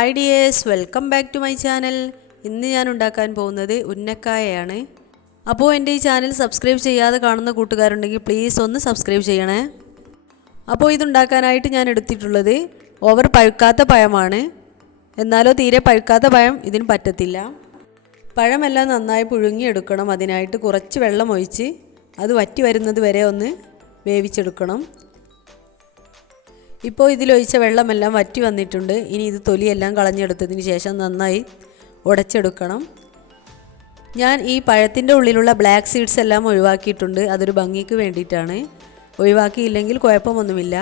Hi dears, welcome back to my channel. ഇന്ന് ഞാൻ ഉണ്ടാക്കാൻ പോകുന്നത് ഉന്നക്കായയാണ്. അപ്പോൾ എൻ്റെ ഈ ചാനൽ സബ്സ്ക്രൈബ് ചെയ്യാതെ കാണുന്ന കൂട്ടുകാരുണ്ടെങ്കിൽ പ്ലീസ് ഒന്ന് സബ്സ്ക്രൈബ് ചെയ്യണേ. അപ്പോൾ ഇതുണ്ടാക്കാനായിട്ട് ഞാൻ എടുത്തിട്ടുള്ളത് ഓവർ പഴുക്കാത്ത പഴമാണ്. എന്നാലോ തീരെ പഴുക്കാത്ത പഴം ഇതിന് പറ്റത്തില്ല. പഴമെല്ലാം നന്നായി പുഴുങ്ങിയെടുക്കണം. അതിനായിട്ട് കുറച്ച് വെള്ളം ഒഴിച്ച് അത് വറ്റി വരുന്നത് വരെ ഒന്ന് വേവിച്ചെടുക്കണം. ഇപ്പോൾ ഇതിലൊഴിച്ച വെള്ളമെല്ലാം വറ്റി വന്നിട്ടുണ്ട്. ഇനി ഇത് തൊലിയെല്ലാം കളഞ്ഞെടുത്തതിന് ശേഷം നന്നായി ഉടച്ചെടുക്കണം. ഞാൻ ഈ പഴത്തിൻ്റെ ഉള്ളിലുള്ള ബ്ലാക്ക് സീഡ്സ് എല്ലാം ഒഴിവാക്കിയിട്ടുണ്ട്. അതൊരു ഭംഗിക്ക് വേണ്ടിയിട്ടാണ്. ഒഴിവാക്കിയില്ലെങ്കിൽ കുഴപ്പമൊന്നുമില്ല.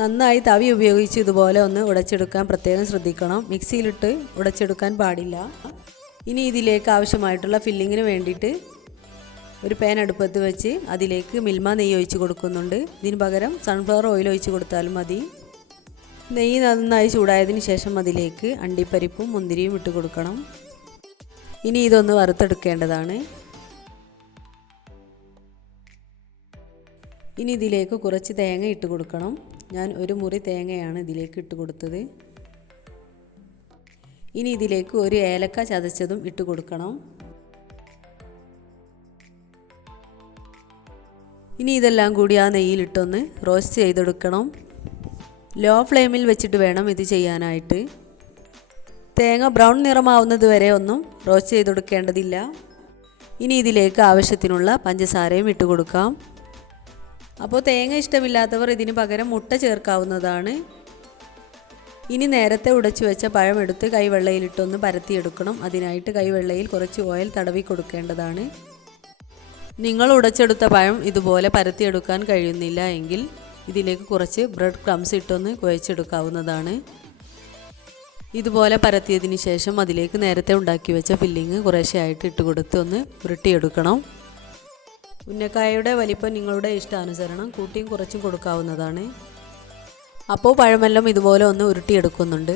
നന്നായി തവി ഉപയോഗിച്ച് ഇതുപോലെ ഒന്ന് ഉടച്ചെടുക്കാൻ പ്രത്യേകം ശ്രദ്ധിക്കണം. മിക്സിയിലിട്ട് ഉടച്ചെടുക്കാൻ പാടില്ല. ഇനി ഇതിലേക്ക് ആവശ്യമായിട്ടുള്ള ഫില്ലിങ്ങിന് വേണ്ടിയിട്ട് ഒരു പാൻ അടുപ്പത്ത് വെച്ച് അതിലേക്ക് മിൽമ നെയ്യ് ഒഴിച്ച് കൊടുക്കുന്നുണ്ട്. ഇതിന് പകരം സൺഫ്ലവർ ഓയിൽ ഒഴിച്ച് കൊടുത്താലും മതി. നെയ്യ് നന്നായി ചൂടായതിന് ശേഷം അതിലേക്ക് അണ്ടിപ്പരിപ്പും മുന്തിരിയും ഇട്ട് കൊടുക്കണം. ഇനി ഇതൊന്ന് വറുത്തെടുക്കേണ്ടതാണ്. ഇനി ഇതിലേക്ക് കുറച്ച് തേങ്ങ ഇട്ട് കൊടുക്കണം. ഞാൻ ഒരു മുറി തേങ്ങയാണ് ഇതിലേക്ക് ഇട്ട് കൊടുത്തത്. ഇനി ഇതിലേക്ക് ഒരു ഏലക്ക ചതച്ചതും ഇട്ട് കൊടുക്കണം. ഇനി ഇതെല്ലാം കൂടി ആ നെയ്യിലിട്ടൊന്ന് റോസ്റ്റ് ചെയ്തെടുക്കണം. ലോ ഫ്ലെയിമിൽ വെച്ചിട്ട് വേണം ഇത് ചെയ്യാനായിട്ട്. തേങ്ങ ബ്രൗൺ നിറമാവുന്നത് വരെ ഒന്നും റോസ്റ്റ് ചെയ്തെടുക്കേണ്ടതില്ല. ഇനി ഇതിലേക്ക് ആവശ്യത്തിനുള്ള പഞ്ചസാരയും ഇട്ട് കൊടുക്കാം. അപ്പോൾ തേങ്ങ ഇഷ്ടമില്ലാത്തവർ ഇതിന് പകരം മുട്ട ചേർക്കാവുന്നതാണ്. ഇനി നേരത്തെ ഉടച്ചു വെച്ച പഴം എടുത്ത് കൈവെള്ളയിലിട്ടൊന്ന് പരത്തിയെടുക്കണം. അതിനായിട്ട് കൈവെള്ളയിൽ കുറച്ച് ഓയിൽ തടവി കൊടുക്കേണ്ടതാണ്. നിങ്ങൾ ഉടച്ചെടുത്ത പഴം ഇതുപോലെ പരത്തിയെടുക്കാൻ കഴിയുന്നില്ല എങ്കിൽ ഇതിലേക്ക് കുറച്ച് ബ്രെഡ് ക്രംസ് ഇട്ടൊന്ന് കുഴച്ചെടുക്കാവുന്നതാണ്. ഇതുപോലെ പരത്തിയതിന് ശേഷം അതിലേക്ക് നേരത്തെ ഉണ്ടാക്കി വെച്ച ഫില്ലിങ് കുറേശ്ശെയായിട്ട് ഇട്ട് കൊടുത്ത് ഒന്ന് ഉരുട്ടിയെടുക്കണം. ഉന്നക്കായയുടെ വലിപ്പം നിങ്ങളുടെ ഇഷ്ടാനുസരണം കൂട്ടിയും കുറച്ചും കൊടുക്കാവുന്നതാണ്. അപ്പോൾ പഴമെല്ലാം ഇതുപോലെ ഒന്ന് ഉരുട്ടിയെടുക്കുന്നുണ്ട്.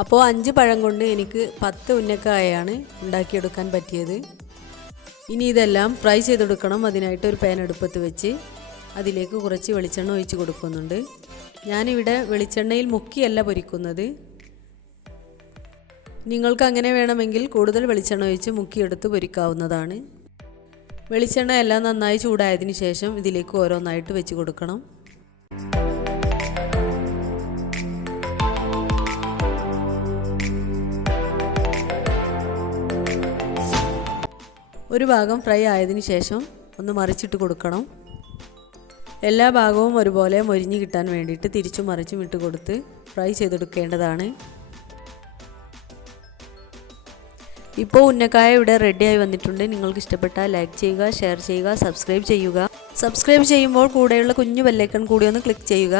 അപ്പോൾ 5 പഴം കൊണ്ട് എനിക്ക് 10 ഉന്നക്കായയാണ് ഉണ്ടാക്കിയെടുക്കാൻ പറ്റിയത്. ഇനി ഇതെല്ലാം ഫ്രൈ ചെയ്തെടുക്കണം. അതിനായിട്ട് ഒരു പാൻ അടുപ്പത്ത് വെച്ച് അതിലേക്ക് കുറച്ച് വെളിച്ചെണ്ണ ഒഴിച്ച് കൊടുക്കുന്നുണ്ട്. ഞാനിവിടെ വെളിച്ചെണ്ണയിൽ മുക്കിയല്ല പൊരിക്കുന്നത്. നിങ്ങൾക്ക് അങ്ങനെ വേണമെങ്കിൽ കൂടുതൽ വെളിച്ചെണ്ണ ഒഴിച്ച് മുക്കിയെടുത്ത് പൊരിക്കാവുന്നതാണ്. വെളിച്ചെണ്ണ എല്ലാം നന്നായി ചൂടായതിന് ശേഷം ഇതിലേക്ക് ഓരോന്നായിട്ട് വെച്ച് കൊടുക്കണം. ഒരു ഭാഗം ഫ്രൈ ആയതിനു ശേഷം ഒന്ന് മറിച്ചിട്ട് കൊടുക്കണം. എല്ലാ ഭാഗവും ഒരുപോലെ മൊരിഞ്ഞ് കിട്ടാൻ വേണ്ടിയിട്ട് തിരിച്ചും മറിച്ചും ഇട്ട് കൊടുത്ത് ഫ്രൈ ചെയ്തെടുക്കേണ്ടതാണ്. ഇപ്പോൾ ഉന്നക്കായ ഇവിടെ റെഡിയായി വന്നിട്ടുണ്ട്. നിങ്ങൾക്ക് ഇഷ്ടപ്പെട്ടാൽ ലൈക്ക് ചെയ്യുക, ഷെയർ ചെയ്യുക, സബ്സ്ക്രൈബ് ചെയ്യുക. സബ്സ്ക്രൈബ് ചെയ്യുമ്പോൾ കൂടെയുള്ള കുഞ്ഞു ബെല്ലൈക്കൺ കൂടി ഒന്ന് ക്ലിക്ക് ചെയ്യുക.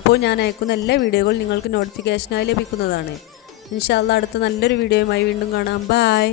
അപ്പോൾ ഞാൻ അയക്കുന്ന എല്ലാ വീഡിയോകളും നിങ്ങൾക്ക് നോട്ടിഫിക്കേഷനായി ലഭിക്കുന്നതാണ്. ഇൻഷാ അല്ലാഹ് അടുത്ത നല്ലൊരു വീഡിയോയുമായി വീണ്ടും കാണാം. ബൈ.